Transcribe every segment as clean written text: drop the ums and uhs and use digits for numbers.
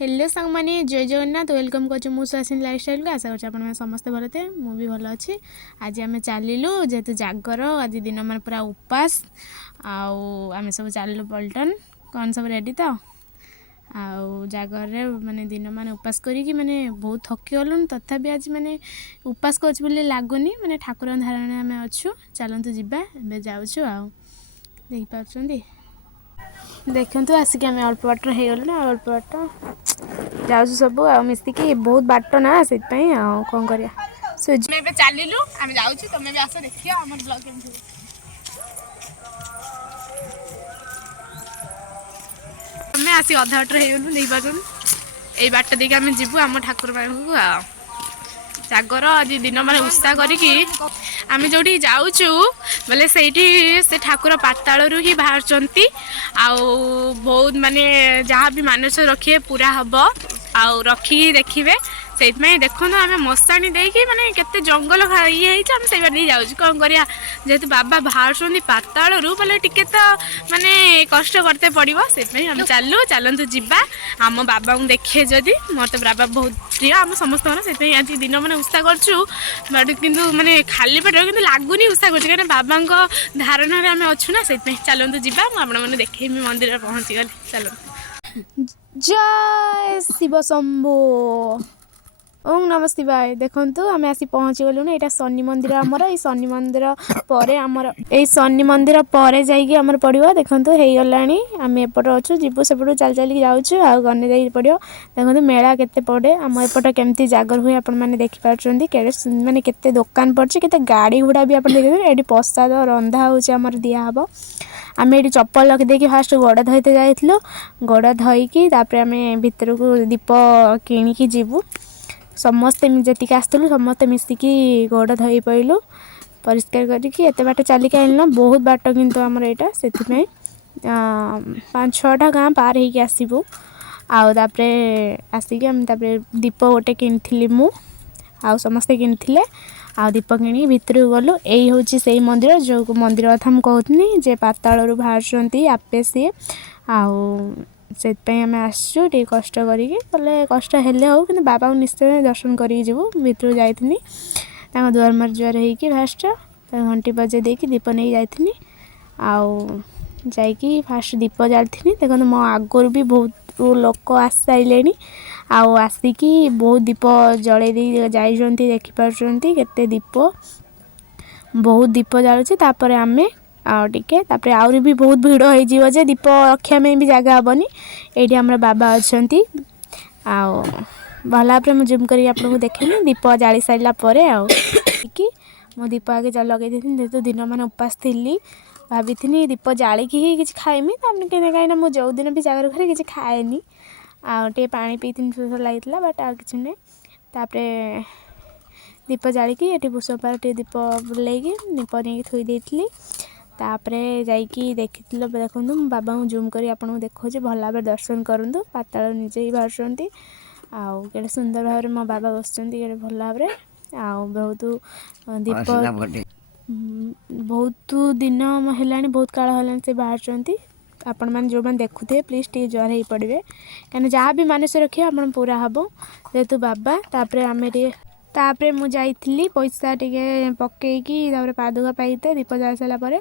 Hello सांग माने जय जगन्नाथ वेलकम कर मु सुहासिनी लाइफस्टाइल को आशा कर समस्ते भल थे मु भी भल अच्छी। आज आम चलू जेहेतु जागर आज दिन मान पूरा उपास आम सब चलू पल्टन कौन सब रेडी तो जागर माने दिन मान उपास करी माने बहुत थकी गलुन तथापि आज माने उपास कर लगुनि माने ठाकुर धारण आम अच्छु चलतु जावा जाऊँ आ देख पार्टी देखु आसिक आम अल्प बाटर हो गलु ना अल्प बाट जाऊँ सब मिसिकी बहुत बाट ना से कौन कर चलू आम जाऊँ तुम्हें भी आस देख आम ब्लॉग केमती तुम्हें आसिक अधा बाटर हो गलु नहीं पार्छ यही बाट देख आम जीवु आम ठाकुर पाखक आ जागर आज दिन माने उत्साह करिकी आम जो जाऊँ बोले से ठाकुर पाताल ही बाहर बहुत माने जहाँ भी मानस रखिए पूरा हम आउ रखिकी देखिए से देखो आम मशाणी देकी माने केते जंगल ये से बाटे जाऊँ कौन करिया जेहेतु बाबा बाहर पाताल बोले टिके तो माने कष्ट करते पड़ो से आम चलतु जावा आम बाबा को देखिए जदि मत बाबा बहुत प्रिय आम समस्त से आज दिन मैंने उत्साह करूँ बट किंतु माने खाली पेट कि लगुनि उत्साह कर कहीं बाबा धारण आम अच्छु ना से चलतु जावा मुझे देखेमी मंदिर पहुँची गली चलतु जय शिव शंभु ओम नम शिवाय देखु आम आसी पहुँची गलुन यहाँ शनि मंदिर आमर ये शनि मंदिर पर आमर ये शनि मंदिर पर जामर पड़ो देखु हो गला आम एपट अच्छु जीवु सेपट चल चलिक जाऊँ आ गने जा पड़ो देखो मेला केते पड़े आम एपट केमती जागर हुए आपण मैंने देखिपार माने केते दुकान पड़े केते गाड़ी घोड़ा भी आप देखिए ये प्रसाद रंधा होमर दिहब आम ये चप्पल रखिदे फास्ट गोड़ धोते जाइलु गोड़ धोईकी आम भितर को दीप किणिकी जीवु समस्ते जीक आसलु समस्ते मिसिकी गोड़ धोई पड़ू परिष्कार करके एत बाट चलिक आइल बहुत बाट किंतु आमर यहाँ से 5-6टा गाँ पार होगी आसबू आउे आसिक दीप गोटे कि मु आ समस्ते किनी आ दीप कि भितर गलु यही हूँ से मंदिर जो मंदिर कथा मुझे कहनी जे पाताल बाहर आपे सी से आम आसु कष्ट करें कष्ट हेले हो कि बाबा को निश्चय दर्शन करूँ भितर जाइनी दुआर मार जुआर हो फास्ट घंटी बजे देकी दीप नहीं जाइनी आई फास्ट दीप जाली देखो मो आगुरी भी बहुत लोक आस सारे आसिकी बहुत दीप जड़े जाइए देखिपार्टी केते दीप बहुत दीप जालुची तापर आमे टिके तापर आउरी भी बहुत भीड़ हो जे दीप रखा में भी जगह हेनी ये आम बाबा अच्छा भला मुझे जूम कर आपको देखेनी दीप जाली सारा कि मो दीप आगे लगे जेहेतु दिन मान उपास थी भाभी दीप जालिकी ही किसी खाएमी कहीं मुझे जो दिन भी जागर घरे किसी खाएनी आटे पानी पी लगी बट आ कि नहीं दीप जालिकी ये पुष्पार दीप बुलेगी दीप नहीं थोई देती तापरे जाइकी देखी देखो बाबा को जूम कर आपको देखो भल भाव दर्शन करूँ पाताल निजे ही बाहर आउ सुंदर भाव में मो बाबा बस भल भाव बहुत दीप बहुत दिन है बहुत काल है से बाहर आपण मैंने जो मैंने देखुए प्लीज टी ज्वार हो पड़े कहीं जहाँ भी मानस रखिए आप पूरा हम जेहेतु बाबा तापरे मु जाइली पैसा टे पकईकी पादुका पाइते दीप जा सारापर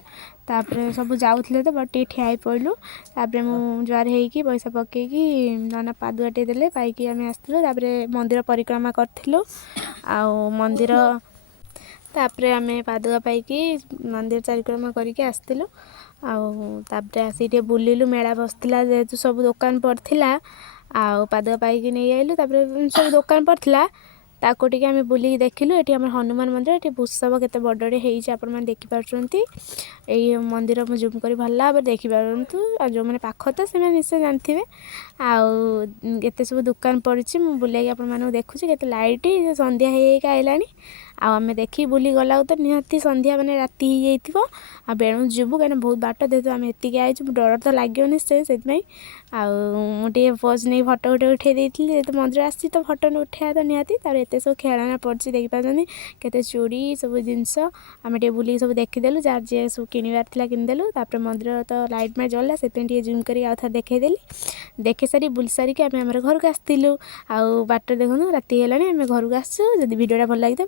सब जाऊे तो बट ठिया पड़लु तापरे मु जुआर होगी पैसा पकईकी नाना पादुका टे देले पाइकी आम आसलु मंदिर परिक्रमा करूँ मंदिर तापरे आम पादुका पाइकी मंदिर परिक्रमा करके आसलु आसी बुलिलु मेला बसला जेहेतु सब दुकान पड़ता पादुका पाइकी नहीं आइलु सब दुकान पड़ता ताको टिके आम बुलिक देखिलु ये आम हनुमान मंदिर ये उत्सव केते बड़े होने देखिपार्टी यही मंदिर मुझे जूम कर भल भाव देखिपारतु आ जो मैंने पाख तो से निश्चय जानते आते सब दुकान पड़ी बुले आप देखुची के लाइट संध्या हो आइलानी ଆଉ ଆମେ ଦେଖି ବୁଲି ଗଲାକୁ ତ ନିହାତି ସନ୍ଧ୍ୟା ମାନେ ରାତି ହେଇଯାଇଥିବ। ଆଉ ବେଣୁ ଯିବୁ କାହିଁକିନା ବହୁତ ବାଟ ଯେହେତୁ ଆମେ ଏତିକି ଆଇଛୁ ଡର ତ ଲାଗିବ ନିଶ୍ଚୟ ସେଥିପାଇଁ। ଆଉ ମୁଁ ଟିକେ ପୋଜ୍ ନେଇ ଫଟୋ ଉଠେଇ ଦେଇଥିଲି ଯେହେତୁ ମନ୍ଦିର ଆସିଛି ତ ଫଟୋ ଉଠେଇବା ତ ନିହାତି। ତାପରେ ଏତେ ସବୁ ଖେଳନା ପଡ଼ିଛି ଦେଖିପାରୁଛନ୍ତି, କେତେ ଚୁଡ଼ି ସବୁ ଜିନିଷ। ଆମେ ଟିକେ ବୁଲିକି ସବୁ ଦେଖିଦେଲୁ, ଯାହାର ଯିଏ ସବୁ କିଣିବାର ଥିଲା କିଣିଦେଲୁ। ତାପରେ ମନ୍ଦିର ତ ଲାଇଟ୍ ମାଇଟ୍ ଜଳିଲା ସେଥିପାଇଁ ଟିକେ ଜୁମ୍ କରି ଆଉ ଥରେ ଦେଖେଇଦେଲି। ଦେଖି ସାରି ବୁଲି ସାରିକି ଆମେ ଆମର ଘରକୁ ଆସିଥିଲୁ। ଆଉ ବାଟରେ ଦେଖନ୍ତୁ ରାତି ହେଲାଣି, ଆମେ ଘରକୁ ଆସିଛୁ। ଯଦି ଭିଡ଼ିଓଟା ଭଲ ଲାଗିଥିବ